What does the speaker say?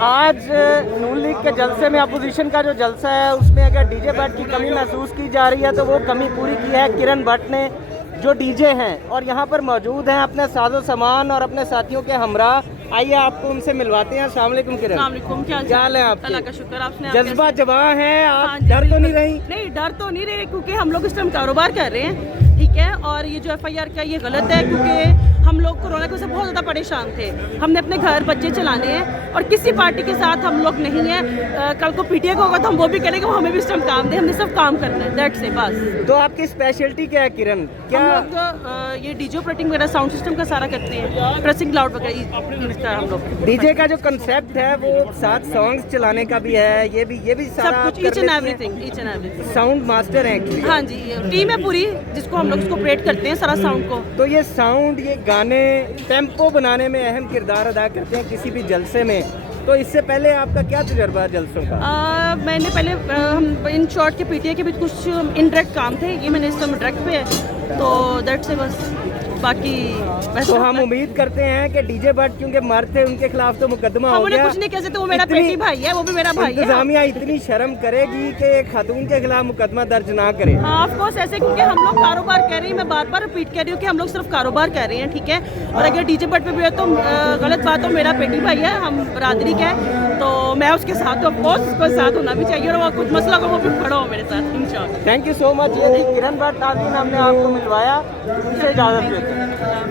आज नून लीग के जलसे में अपोजिशन का जो जलसा है उसमें अगर डीजे भट्ट की कमी महसूस की जा रही है तो वो कमी पूरी की है किरण भट्ट ने, जो डीजे हैं और यहाँ पर मौजूद हैं अपने साजो सामान और अपने साथियों के हमरा। आइए आपको उनसे मिलवाते हैं। अस्सलाम वालेकुम किरण। अस्सलाम वालेकुम, क्या हाल है आपके? अल्लाह का शुक्र। आपने जज्बा जवां है आप? हाँ, डर तो नहीं रही? नहीं, डर तो नहीं रही क्योंकि हम लोग इस टाइम कारोबार कर रहे हैं, ठीक है। और ये जो FIR का ये गलत है क्योंकि हम लोग कोरोना की वजह से बहुत ज़्यादा परेशान थे। हमने अपने घर बच्चे चलाने हैं और किसी पार्टी के साथ हम लोग नहीं हैं। कल को PTA का होगा तो हम वो भी करेंगे, वो हमें भी इस टाइम काम दे, हमने सब काम करना है, दैट से बस। तो आपकी स्पेशलिटी क्या है किरण? क्या हम लोग ये डीजे ऑपरेटिंग वगैरह साउंड सिस्टम का सारा करते हैं, प्रेसिंग लाउड वगैरह हम लोग। डीजे का जो कंसेप्ट है वो 7 सॉन्ग्स चलाने का भी है, ये भी सारा सब कुछ, each and everything. Sound master है एक्चुअली। हाँ जी, टीम है पूरी जिसको हम लोग इसको ऑपरेट करते हैं सारा साउंड को। तो ये साउंड, ये गाने टेम्पो बनाने में अहम किरदार अदा करते हैं किसी भी जलसे में। तो इससे पहले आपका क्या तजुर्बा है जलसों का? मैंने पहले हम इन शॉर्ट के PTA के भी कुछ इनडायरेक्ट काम थे, ये मैंने इस समय डायरेक्ट पे है, तो दैट से बस बाकी तो हम उम्मीद करते हैं कि डीजे भट्ट क्योंकि मर्द थे उनके खिलाफ तो मुकदमा हो गया। कुछ नहीं कह सकते, वो मेरा बेटी भाई है, वो भी मेरा भाई है। इंतजामिया इतनी शर्म करेगी कि एक खातून के खिलाफ मुकदमा दर्ज ना करे। हाँ ऑफ कोर्स, ऐसे क्योंकि हम लोग कारोबार कर रहे हैं, मैं बार बार रिपीट कर रही हूँ कि हम लोग सिर्फ कारोबार कर रहे हैं, ठीक है। और अगर डीजे भट्ट पे भी है तो गलत बात हो, मेरा बेटी भाई है, हम बरादरी का है, तो मैं उसके साथ ऑफ कोर्स उसको साथ होना भी चाहिए और वो कुछ मसला को वो भी खड़ा हो मेरे साथ इंशाल्लाह। Thank you so much. ये थी किरण भट्ट, नाज़रीन हमने आपको मिलवाया, उनसे इजाज़त देते हैं।